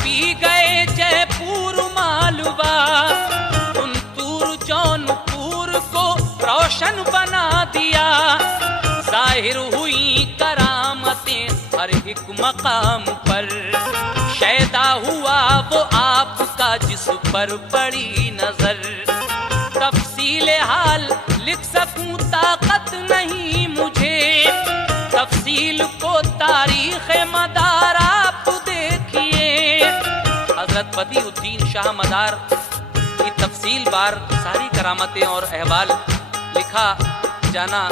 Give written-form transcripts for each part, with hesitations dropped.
P गए जयपुर मालवा, गुंटूर जौनपुर को रोशन बना दिया। जाहिर हुई करामतें हर एक मकाम पर, शैदा हुआ वो आपका जिस पर पड़ी नजर। तफसीले हाल लिख सकूं ताकत नहीं मुझे, तफसील को तारीख मदार आप देखिए। हजरत बदिउद्दीन शाह मदार की तफसील बार सारी करामतें और अहवाल लिखा जाना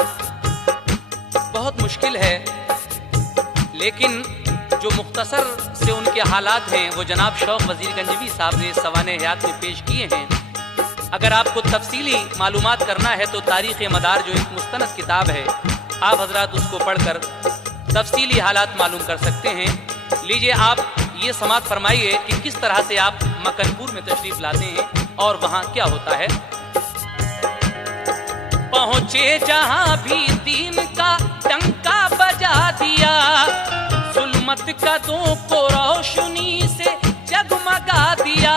बहुत मुश्किल है, लेकिन जो मुख्तसर से उनके हालात हैं वो जनाब शौक वजीर गंजवी साहब ने सवाने हयात में पेश किए हैं। अगर आपको तफसीली मालूमात करना है तो तारीख़ मदार जो एक मुस्तनद किताब है, आप हजरात उसको पढ़कर तफसीली हालात मालूम कर सकते हैं। लीजिए आप ये समात फरमाइए कि किस तरह से आप मकनपुर में तशरीफ लाते हैं और वहाँ क्या होता है। पहुँचे जहाँ भी दीन का डंका बजा दिया, जुल्मत कदों को रोशनी से जगमगा दिया।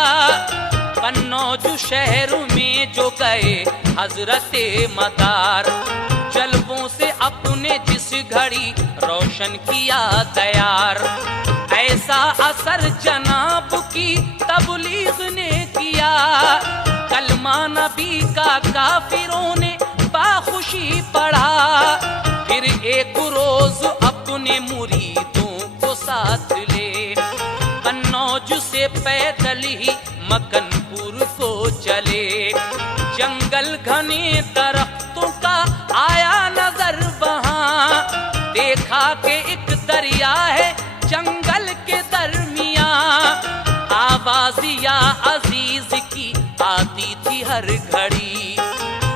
कन्नौज शहर में जो गए हजरते मदार, जलवों से अपने जिस घड़ी रोशन किया तैयार। ऐसा असर जनाब की तबलीग ने किया, कलमा नबी का काफिरों ने बाखुशी पढ़ा। फिर एक रोज अपने मुरीदों को साथ ले, कन्नौज से पैदल ही मकनपुर को चले। जंगल घने दरख्तों का आया नजर वहाँ, देखा कि एक दरिया है जंगल के दरमिया। आवाज या अजीज की आती थी हर घड़ी,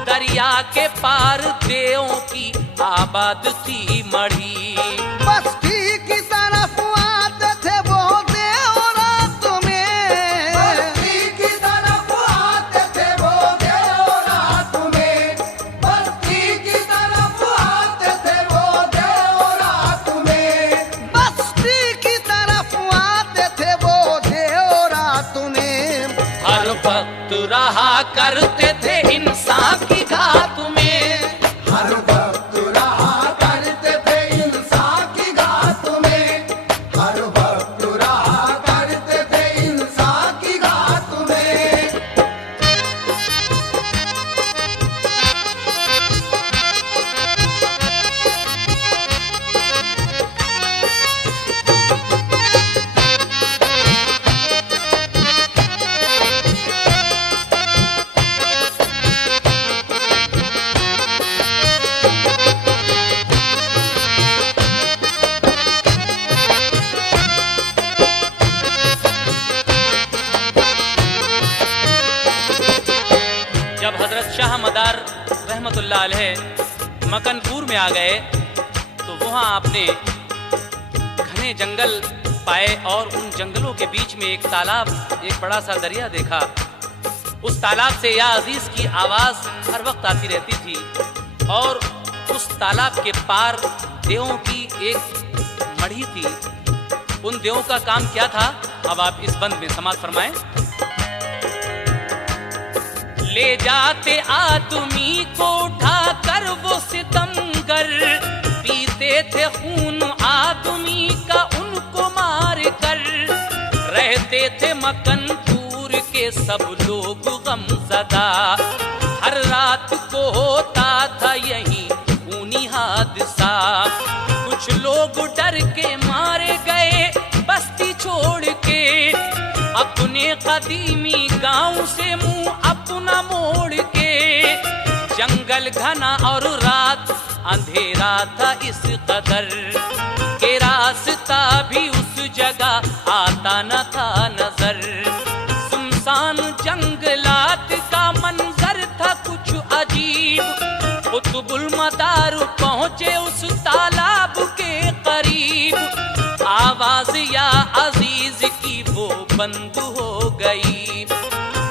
दरिया के पार देवों की आबाद थी मढ़ी। बस्ती की तरफ आते थे वो देव रात में, बस्ती की तरफ आते थे वो देव रात में, बस्ती की तरफ आते थे वो देव रात में, बस्ती की तरफ आते थे वो देव रात में। हर वक्त रहा करते थे इंसान की घात में, हर वक्त रहा करते थे इंसान की घात में, हर वक्त रहा करते थे इंसान की घात में। जब हजरत शाह मदार रहमतुल्लाह अलैह मकनपुर में आ गए तो वहाँ आपने घने जंगल पाए और उन जंगलों के बीच में एक तालाब, एक बड़ा सा दरिया देखा। उस तालाब से या अजीज की आवाज़ हर वक्त आती रहती थी और उस तालाब के पार देवों की एक मढ़ी थी। उन देवों का काम क्या था, अब आप इस बंद में समाज फरमाएं। ले जाते आदमी को उठाकर वो सितमगर, पीते थे खून आदमी का उनको मार कर। रहते थे मकनपुर के सब लोग गमज़दा, हर रात को होता था यही खूनी हादसा। कुछ लोग डर के मारे गए बस्ती छोड़ के, अपने कदीमी गांव से मुंह अपना मोड़ के। जंगल घना और रात अंधेरा था इस कदर, के रास्ता भी उस जगह आता न था नजर। सुनसान जंगलात का मंजर था कुछ अजीब, कुतुबुल मदार पहुंचे उस तालाब के करीब। आवाज या अजीज की वो बंद हो गई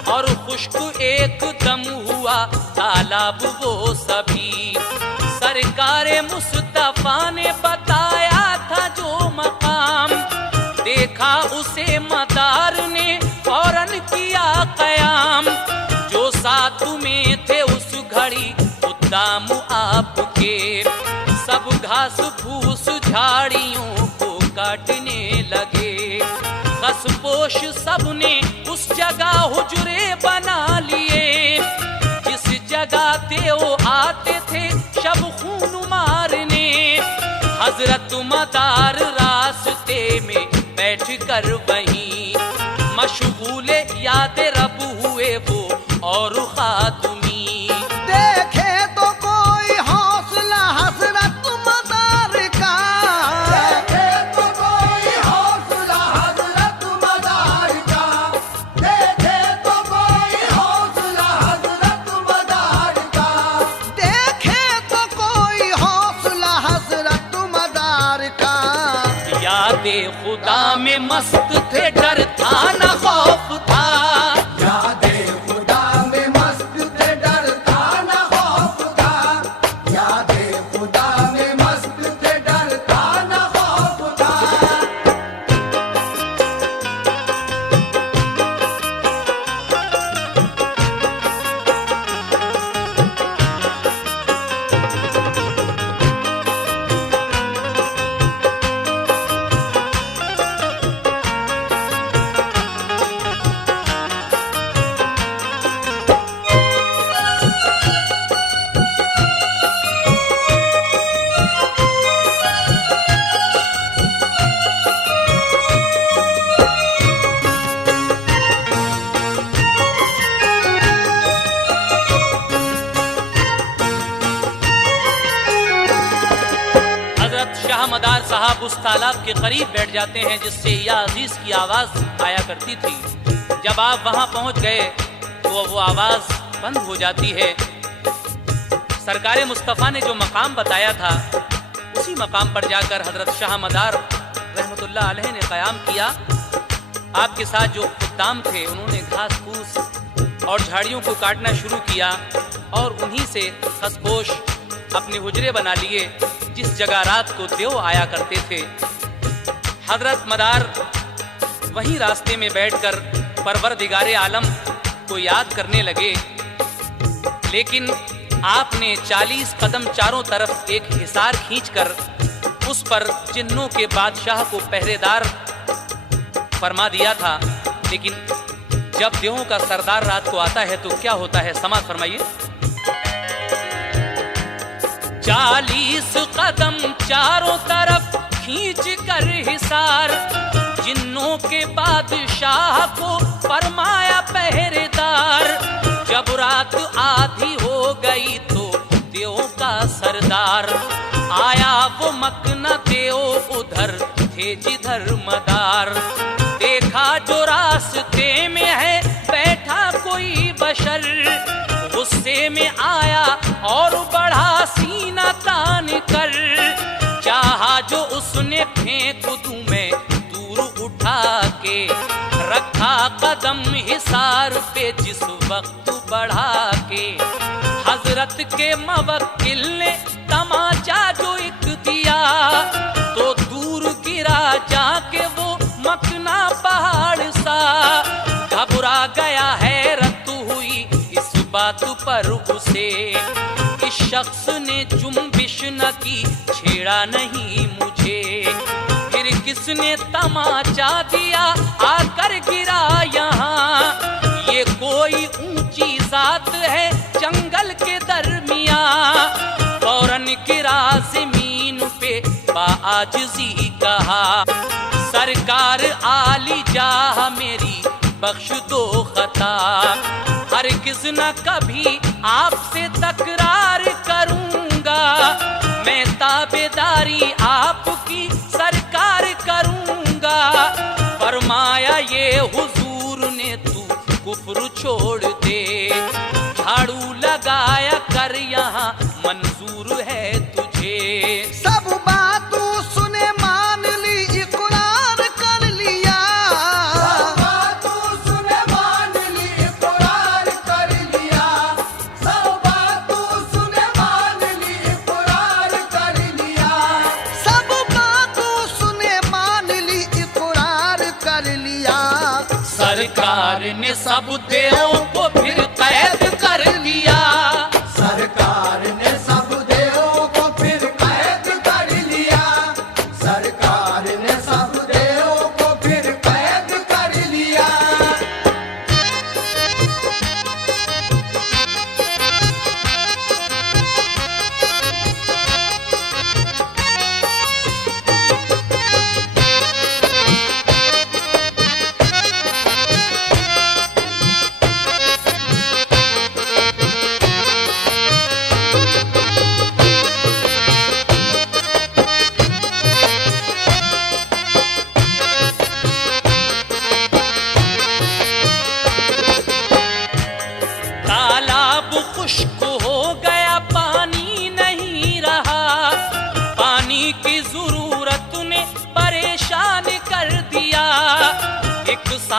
और खुश्क एकदम हुआ तालाब वो सभी। सरकारे मुस्तफा ने बताया था जो मकाम, देखा उसे मदार खसपोश सबने उस जगह हुजरे बना लिए, जिस जगह देव आते थे शब खून मारने। हजरत मदार रास्ते में बैठ कर वहीं मशगूले याद रब हुए वो और खातुमी। देखे तो कोई हौसला हजरत मदार का, देखे तो कोई हौसला हजरत मदार का, देखे तो कोई हौसला हजरत मदार का, देखे तो कोई हौसला हजरत मदार का। यादे खुदा में मस्त थे, डर था न खौफ था। यादे खुदा में मस्त थे, डर था न खौफ था। यादे खुदा में मस्त थे, डर था न खौफ था। मदार साहब उस तालाब के करीब बैठ जाते हैं जिससे या अजीज की आवाज आया करती थी। जब आप वहां पहुंच गए तो वो आवाज बंद हो जाती है। सरकार मुस्तफ़ा ने जो मकाम बताया था उसी मकाम पर जाकर हजरत शाह मदार रहमतुल्लाह अलैह ने क़याम किया। आपके साथ जो खुद्दाम थे उन्होंने घास फूस और झाड़ियों को काटना शुरू किया और उन्हीं से खसपोश अपने हुजरे बना लिए जिस जगह रात को देव आया करते थे। हजरत मदार वहीं रास्ते में बैठकर परवरदिगारे आलम को याद करने लगे, लेकिन आपने 40 कदम चारों तरफ एक हिसार खींचकर उस पर जिन्नों के बादशाह को पहरेदार फरमा दिया था। लेकिन जब देवों का सरदार रात को आता है तो क्या होता है, समाज फरमाइए। 40 कदम चारों तरफ खींच कर हिसार, जिन्नों के बादशाह को फरमाया पहरेदार। जब रात आधी हो गई तो देवों का सरदार आया, वो मकना देव उधर थे जिधर मदार। देखा जो रास्ते में है बैठा कोई बशर, गुस्से में आया और बढ़ा सीना तान कर। चाहा जो उसने फेंक दूं मैं दूर उठा के, रखा कदम हिसार पे जिस वक्त बढ़ा के। हजरत के मवक्किल ने तमाचा जो एक दिया तो दूर गिरा जाके वो मकना पहाड़ सा। घबरा गया हैरत हुई इस बात पर उसे, इस शख्स ने जुम्बिश न की छेड़ा नहीं मुझे। फिर किसने तमाचा दिया आकर गिरा यहाँ, ये कोई ऊंची जात है जंगल के दरमिया। फौरन गिरा जमीन पे बाआजिज़ी कहा, सरकार आली जाह मेरी बख्श दो खता। हरगिज़ न कभी आपसे तकरार करूंगा, मैं ताबेदारी आपकी सरकार करूंगा। फरमाया ये हुजूर ने तू कुफ्र छोड़ दे, झाड़ू लगाया कर यहाँ मंजूर है तुझे। सब बातों सुने मान ली इकरार कर लिया, सब बातों सुने मान ली इकरार कर लिया। सब बातों सुने मान ली इकरार कर लिया। सब बातों सुने मान ली इकरार कर लिया। सरकार ने सब देवों को फिर कैद कर लिया। सरकार ने सब देवों को फिर कैद कर लिया। सरकार ने सब देवों को फिर कैद कर लिया।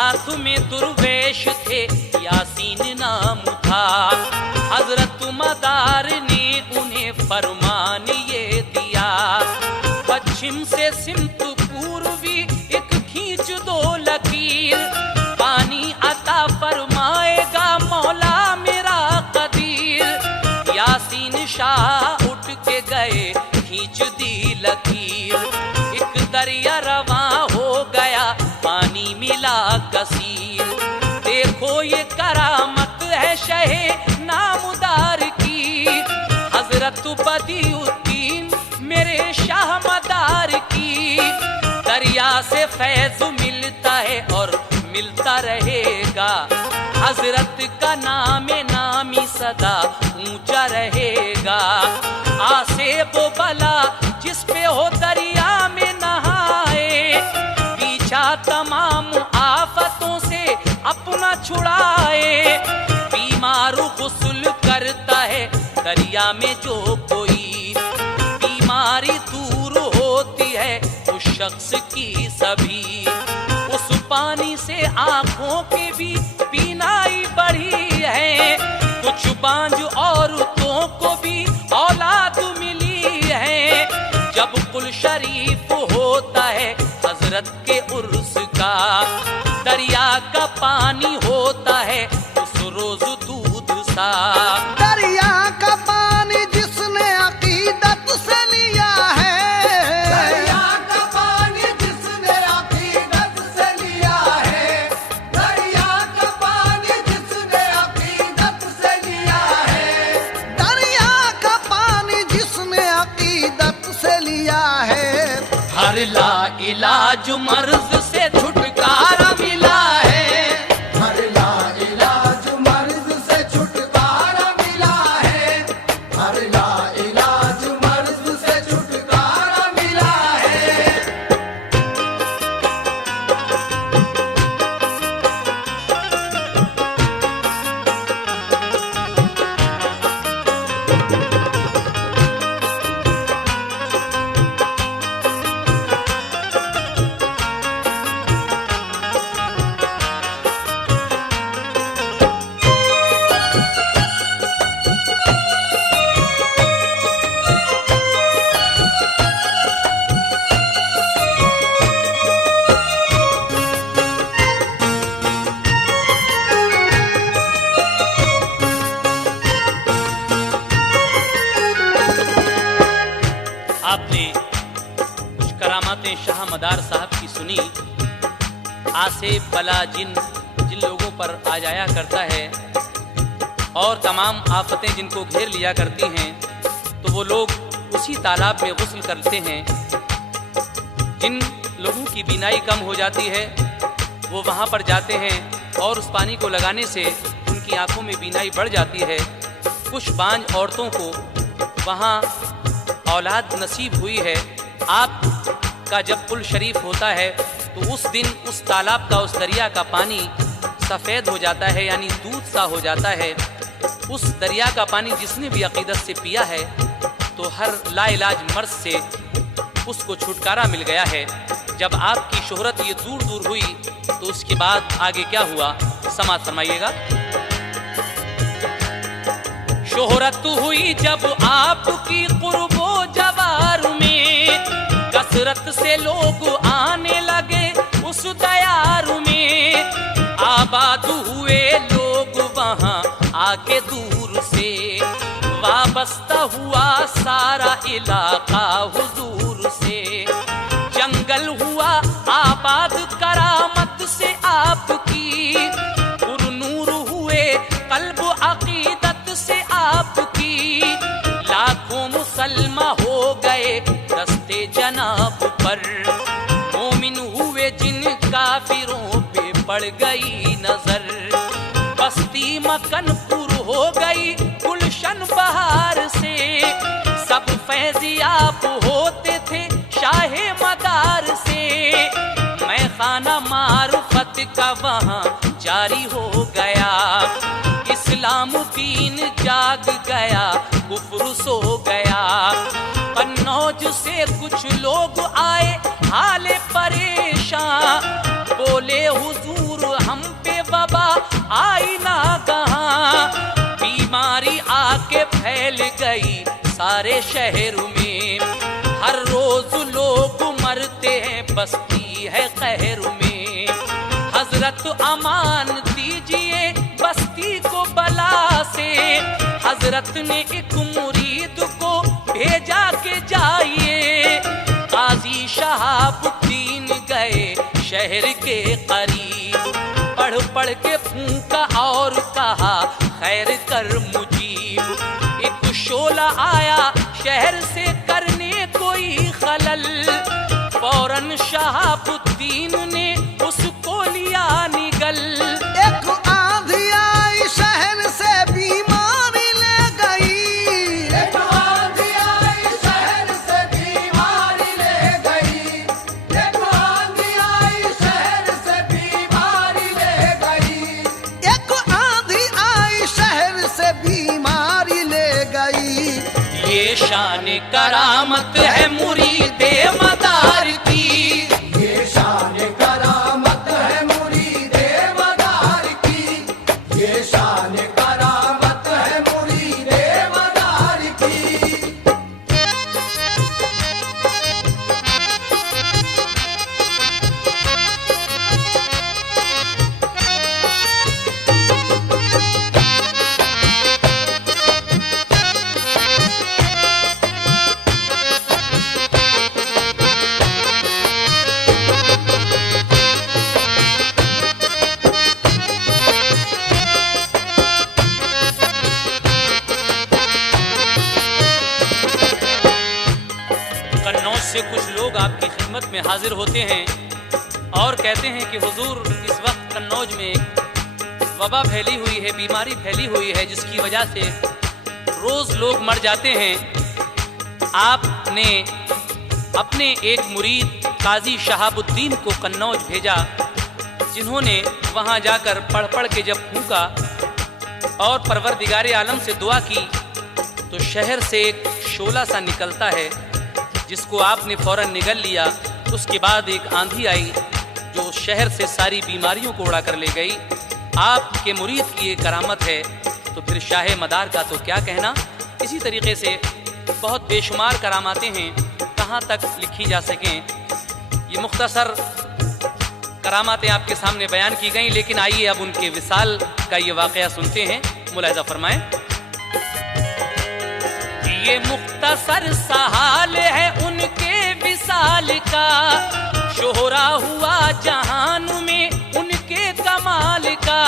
साथ में दुर्वेश थे, यासीन नाम था। हजरत मदार ने उन्हें फरमान ये दिया, पश्चिम से सिमत पूर्वी एक खींच दो लकीर, पानी अता फरमाएगा मौला मेरा कदीर। यासीन शाह उठ के गए, खींच दी लकीर, एक दरिया रवां हो गया, पानी मिला कसीर। देखो ये करामत है शहे नामुदार की, हजरत बदियुद्दीन मेरे शाह मदार की। दरिया से फैज मिलता है और मिलता रहेगा, हजरत का नामे नामी सदा ऊंचा रहेगा। आसे वो बला जिस पे हो दरिया में नहाए, पीछा तमाम आफतों से अपना छुड़ाए। बीमार गुस्ल करता है दरिया में जो कोई, बीमारी दूर होती है उस शख्स की सभी। उस पानी से आंखों की भी बीनाई बढ़ी है, कुछ बांझ औरतों को भी औलाद मिली है। जब कुल शरीफ होता है हजरत के उर्स का, दरिया का पानी होता है उस रोज दूध सा। दरिया का पानी जिसने अकीदत से लिया है, दरिया का पानी जिसने अकीदत से लिया है, दरिया का पानी जिसने अकीदत से लिया है, दरिया का पानी जिसने अकीदत से लिया है। हर ला इलाज मर्ज से छुटकारा मिला है, हर ला इलाज मर्ज से छुटकारा मिला है, हर ला इलाज मर्ज से छुटकारा मिला है। आपने कुछ करामातें शाह मदार साहब की सुनी। आसे बला जिन जिन लोगों पर आ जाया करता है और तमाम आफतें जिनको घेर लिया करती हैं, तो वो लोग उसी तालाब में गुस्ल करते हैं। जिन लोगों की बीनाई कम हो जाती है वो वहाँ पर जाते हैं और उस पानी को लगाने से उनकी आंखों में बीनाई बढ़ जाती है। कुछ बांझ औरतों को वहाँ औलाद नसीब हुई है। आप का जब कुल शरीफ होता है तो उस दिन उस तालाब का, उस दरिया का पानी सफ़ेद हो जाता है, यानी दूध सा हो जाता है। उस दरिया का पानी जिसने भी अकीदत से पिया है तो हर लाइलाज मर्ज से उसको छुटकारा मिल गया है। जब आपकी शोहरत ये दूर दूर हुई तो उसके बाद आगे क्या हुआ, समाज फरमाइएगा। शोहरत हुई जब आपकी कुर्बो जवार में, कसरत से लोग आने लगे उस दयार में। आबाद हुए लोग वहाँ आके दूर से, वाबस्ता हुआ सारा इलाका हुजूर से। जंगल हुआ आबाद करामत से आपकी, पुरनूर हुए कल्ब अकीदत से आपकी। लाखों मुसलमा हो गए रस्ते जनाब पर, मोमिन हुए जिन काफिरों पे पड़ गई नजर। बस्ती मकनपुर हो गई गुलशन बहार से, सब फैजियाब होते थे शाहे मदार से। मैं खाना मारुफत का वहाँ जारी हो गया, इस्लाम दीन जाग गया कुफ्र सो गया। कन्नौज से कुछ लोग आए हाले परेशान, बोले हुजूर बड़े शहर में, हर रोज लोग मरते हैं बस्ती है कहर में। हजरत अमान दीजिए बस्ती को बला से, हजरत ने एक मुरीद को भेजा के जाइए। काजी शहाबुद्दीन गए शहर के करीब, पढ़ पढ़ के फूंका और कहा खैर कर मुजीब। एक शोला आया शहर से करने कोई खलल, फौरन शहाबुद्दीन ने उसको लिया निगल। एक आंधी आई शहर से बीमारी ले गई, एक आंधी आई शहर से बीमारी ले गई, एक आंधी आई शहर से बीमारी ले गई, एक आंधी आई शहर से बीमारी ले गई। ये शान करामत है मुरीदे मदार की, ये शान करामत है मुरीदे मदार की, ये शान करामत है मुरीदे मदार की। कन्नौज से कुछ लोग आपकी खिदमत में हाजिर होते हैं और कहते हैं कि हुजूर इस वक्त कन्नौज में एक वबा फैली हुई है, बीमारी फैली हुई है, जिसकी वजह से रोज लोग मर जाते हैं। आपने अपने एक मुरीद काजी शहाबुद्दीन को कन्नौज भेजा, जिन्होंने वहां जाकर पढ़ पढ़ के जब फूंका और परवरदिगारे आलम से दुआ की तो शहर से एक शोला सा निकलता है, जिसको आपने फौरन निगल लिया। उसके बाद एक आंधी आई जो शहर से सारी बीमारियों को उड़ा कर ले गई। आपके मुरीद की ये करामत है तो फिर शाह मदार का तो क्या कहना। इसी तरीके से बहुत बेशुमार करामातें हैं, कहाँ तक लिखी जा सकें। ये मुख्तसर करामातें आपके सामने बयान की गई, लेकिन आइए अब उनके विसाल का ये वाक़या सुनते हैं, मुलाहिज़ा फरमाएं। ये मुख्तसर सा हाल है उनके विसाल का, शोहरा हुआ जहान में उनके कमाल का।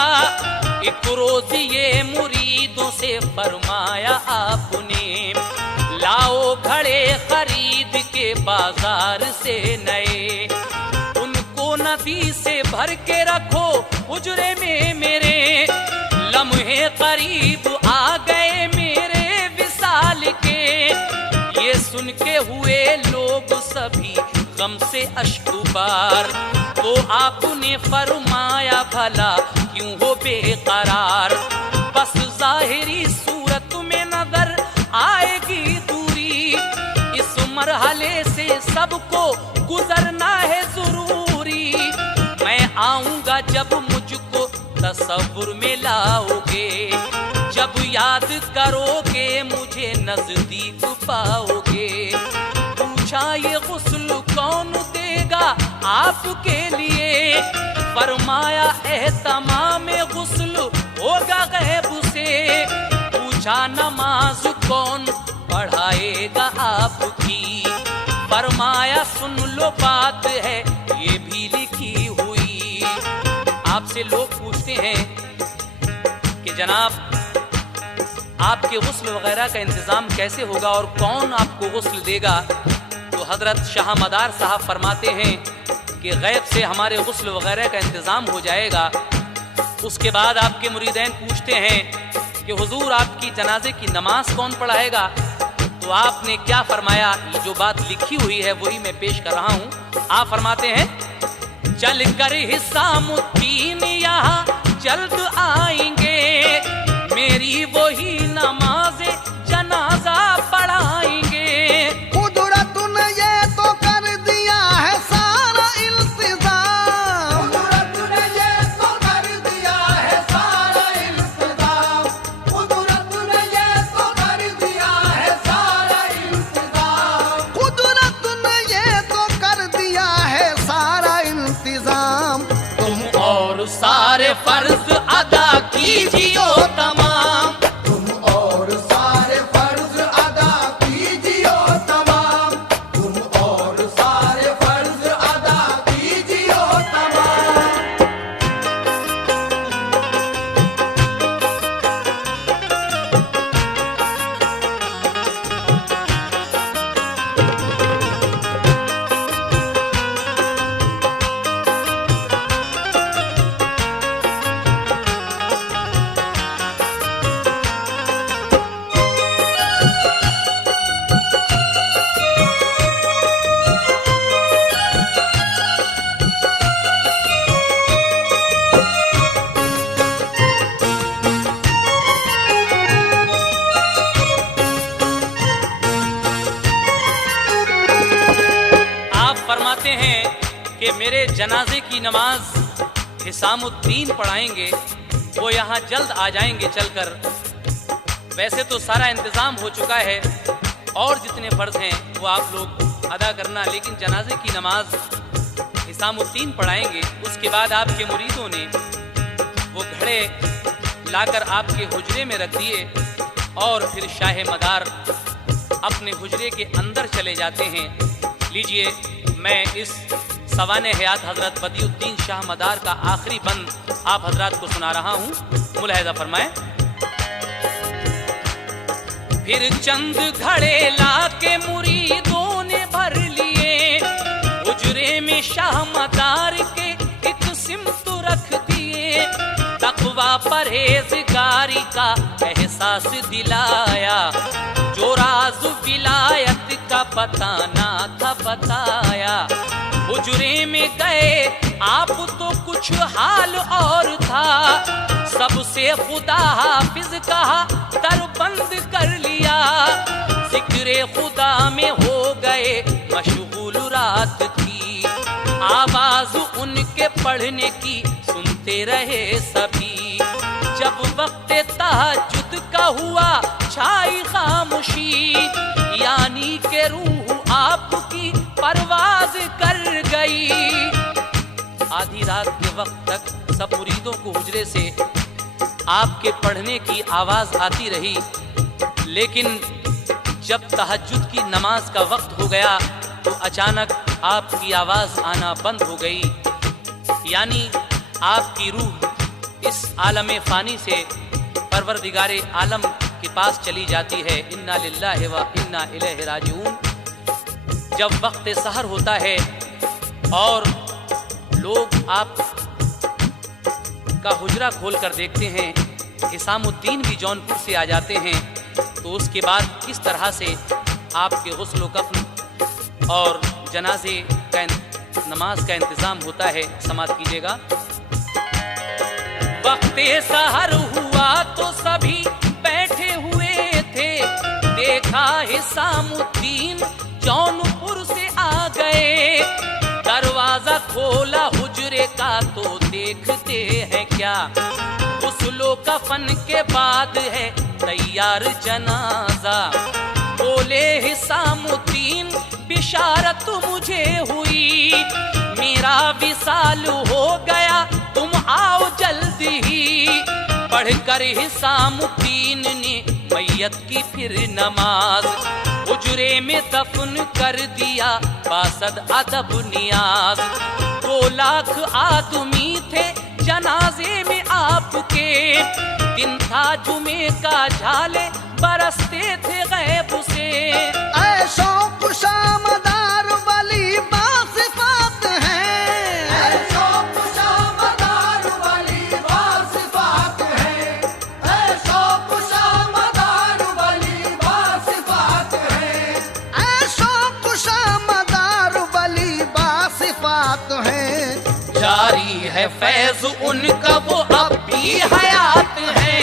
एक रोज ये मुरीदों से फरमाया आपने, लाओ घड़े खरीद के बाजार से नए, उनको नदी से भर के रखो उजरे में मेरे। लम्हे करीब आ गए मेरे विसाल के, ये सुन के हुए लोग सभी गम से अश्कुबार। तो आपने फरमाया भला क्यों हो बेकरार, बस जाहिरी सूरत में नजर आएगी दूरी, इस मरहले से सबको गुजरना है जरूरी। मैं आऊंगा जब मुझको तसव्वुर में लाओगे, जब याद करोगे मुझे नजदीक पाओगे। पूछा ये गुस्ल कौन देगा आपके लिए, फरमाया एहतमाम गुस्ल होगा गैब से। पूछा नमाज कौन पढ़ाएगा आपकी, फरमाया सुन लो बात है ये भी लिखी हुई। आपसे लोग पूछते हैं कि जनाब आपके गुस्ल वगैरह का इंतज़ाम कैसे होगा और कौन आपको गुस्ल देगा। तो हज़रत शाह मदार साहब फरमाते हैं कि गैब से हमारे गुस्ल वगैरह का इंतज़ाम हो जाएगा। उसके बाद आपके मुरीदैन पूछते हैं कि हुजूर आपकी जनाजे की नमाज कौन पढ़ाएगा। तो आपने क्या फरमाया, जो बात लिखी हुई है वही मैं पेश कर रहा हूँ। आप फरमाते हैं चल कर हिसामुद्दीन यहाँ जल्द आएंगे, मेरी वही नमाज़े जनाजा पढ़ाएंगे। कुदरत ने ये तो कर दिया है सारा इल्तिज़ाम, कुदरत ने ये तो कर दिया है सारा इल्तिज़ाम, कुदरत ने ये तो कर दिया है सारा फर्ज अदा कीजियो तमाम। तुम और सारे फर्ज अदा कीजियो तमाम, तुम और सारे फर्ज अदा कीजियो तमाम। फरमाते हैं कि मेरे जनाजे की नमाज हिसामुद्दीन पढ़ाएंगे, वो यहाँ जल्द आ जाएंगे चलकर। वैसे तो सारा इंतज़ाम हो चुका है और जितने फ़र्ज हैं वो आप लोग अदा करना, लेकिन जनाजे की नमाज हिसामुद्दीन पढ़ाएंगे। उसके बाद आपके मुरीदों ने वो घड़े लाकर आपके हुजरे में रख दिए और फिर शाह मदार अपने हुजरे के अंदर चले जाते हैं। लीजिए, मैं इस सवाने हयात हजरत बदियुद्दीन शाह मदार का आखिरी बंद आप हजरात को सुना रहा हूँ, मुलाहिजा फरमाएं। फिर चंद घड़े लाके मुरीदों ने भर लिए, हुजरे में शाह मदार के एक सिमत रख दिए। तकवा परहेजगारी का एहसास दिलाया, जो राज विलायत का पता ना था बताया। हुजरे में गए आप तो कुछ हाल और था, सबसे खुदा हाफिज कहा दर बंद कर लिया। जिक्रे खुदा में हो गए मशगूल रात थी, आवाज उनके पढ़ने की सुनते रहे सभी। जब वक्त तहज्जुद का हुआ छाई खामोशी, यानी के रूह आपकी परवाज कर गई। आधी रात के वक्त तक सब मुरीदों को हुजरे से आपके पढ़ने की आवाज आती रही, लेकिन जब तहज्जुद की नमाज का वक्त हो गया तो अचानक आपकी आवाज आना बंद हो गई, यानी आपकी रूह इस आलम फानी से परवरदिगारे आलम के पास चली जाती है। इन्ना लिल्लाहि व इन्ना इलैहि राजिऊन। जब वक्त सहर होता है और लोग आप का हुजरा खोल कर देखते हैं, हिसामुद्दीन भी जौनपुर से आ जाते हैं, तो उसके बाद किस तरह से आपके गुस्ल व कफ़न और जनाजे का नमाज का इंतज़ाम होता है, समात कीजिएगा। वक्त सहर हुआ तो सभी बैठे हुए थे, देखा हिसामुद्दीन जौनपुर से आ गए। दरवाजा खोला हुजरे का तो देखते हैं क्या, गुस्लो कफन के बाद है तैयार जनाजा। बोले हिसामुद्दीन बिशारत मुझे हुई, मेरा विसाल हो गया तुम आओ जल्द ही। पढ़कर हिसामुद्दीन ने मैयत की फिर नमाज, हुजरे में दफन कर दिया बासद अदब नियाज। 2 लाख आदमी थे जनाजे में आपके, दिन था जुमे का झाले बरसते थे गैब से। ऐ शौक शामदार वली बासिफात हैं, ऐ शौक शामदार वली बासिफात हैं, ऐ शौक शामदार वली बासिफात हैं, ऐ शौक शामदार वली बासिफात हैं। जारी है फैज उनका वो अब भी हयात है,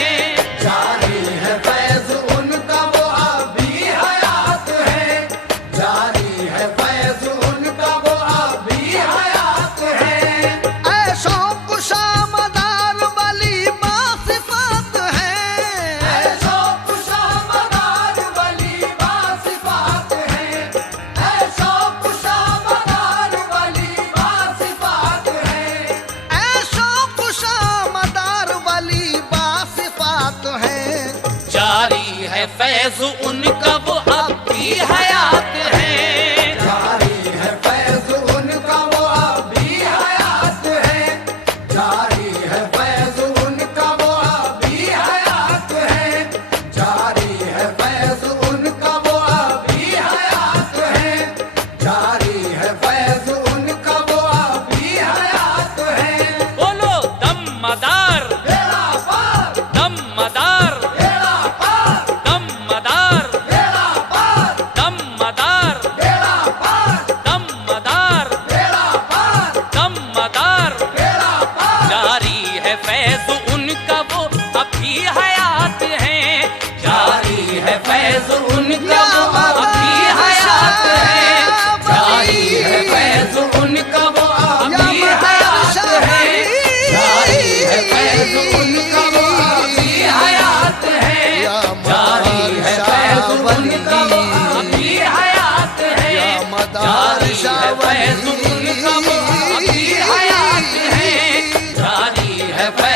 जारी है फैज उनका वो अभी हयात है, जारी है फैज उनका वो अभी हयात है। ऐ शौक शामदार वली बासिफात हैं, ऐ शौक शामदार वली बासिफात हैं, ऐ शौक शामदार वली बासिफात हैं, ऐ शौक शामदार फैज उनका वो अब भी हयात है। जारी है फैज उनका वो अब भी हयात है। जारी है फैज उनका वो अब भी हयात है। जारी है फैज उनका वो अब भी हयात है। जारी है फैज उनका वो अब भी हयात है। बोलो दमदार बेड़ा पार, दमदार बेड़ा पार, दमदार बेड़ा पार, दमदार बेड़ा पार, दमदार बेड़ा पार, दमदार। बेड़ा पार। जारी है फैज उनका वो अभी हयात है। जारी है फैज उनका वो अभी हयात है। जारी है फैज उनका वो अभी हयात है। जारी है फैज उनका वो अभी हयात है। जारी है फैज उनका वो अभी हयात है। जारी है फैज उनका वो अभी हयात है। जारी है फैज